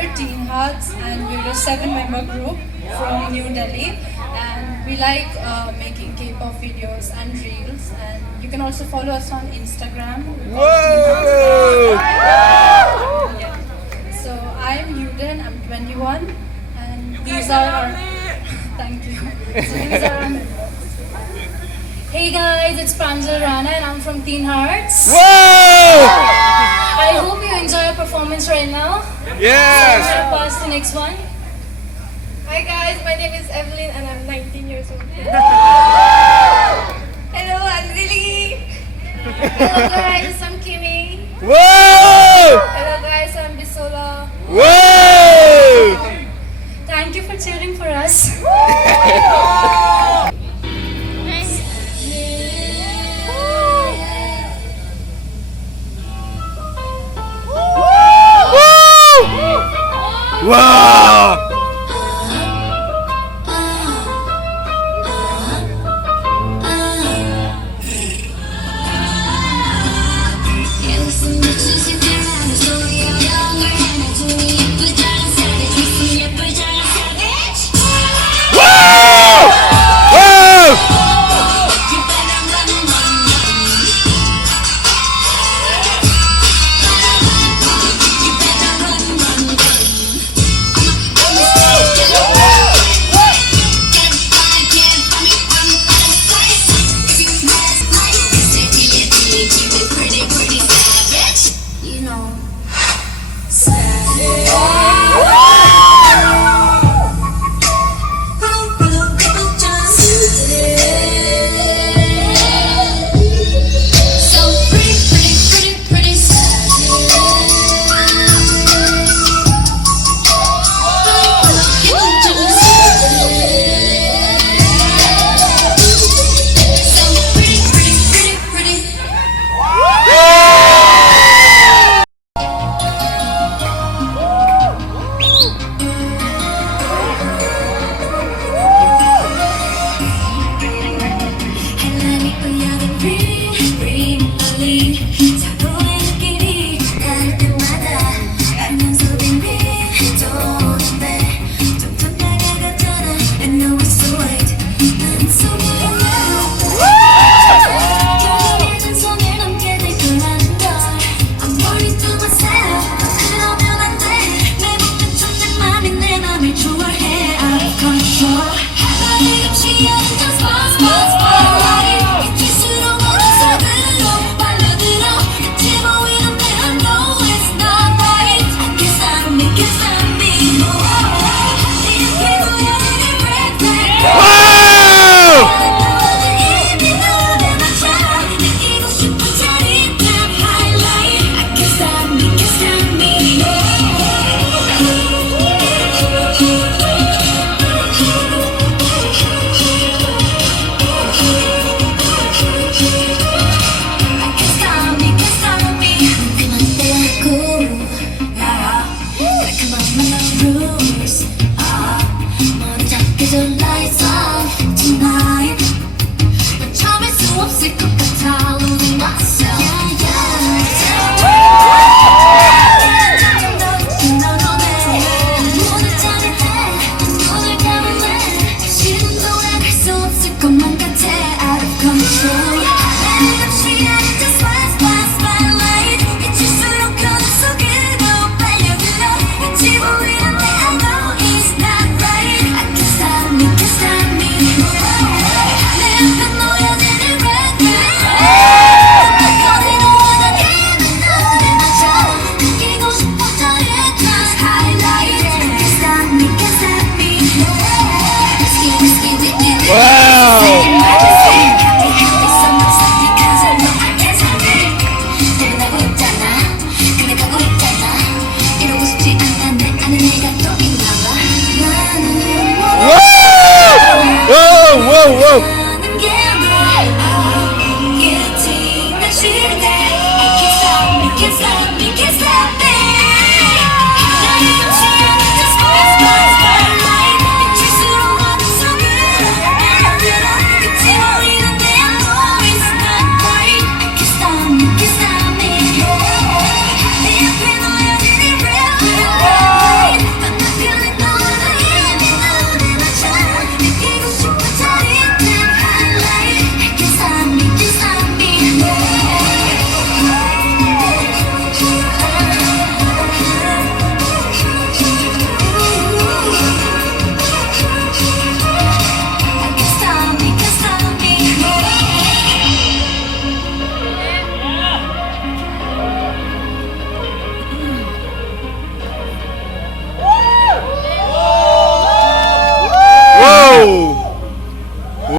We're Teen Hearts and we're a 7-member group from New Delhi, and we like making K-pop videos and reels, and you can also follow us on Instagram. Whoa! Yeah. So I'm Yuden, I'm 21, and these are our thank you. So these are our members. Hey guys, it's Pranjal Rana and I'm from Teen Hearts. Whoa! I hope you enjoy our performance right now. Yes! I'll pass the next one. Hi guys, my name is Evelyn and I'm 19 years old. Hello, I'm Lily. Hello guys, I'm Kimi. Whoa! Hello guys, I'm Bisola. Whoa! Thank you for cheering for us. Wow! Saturday.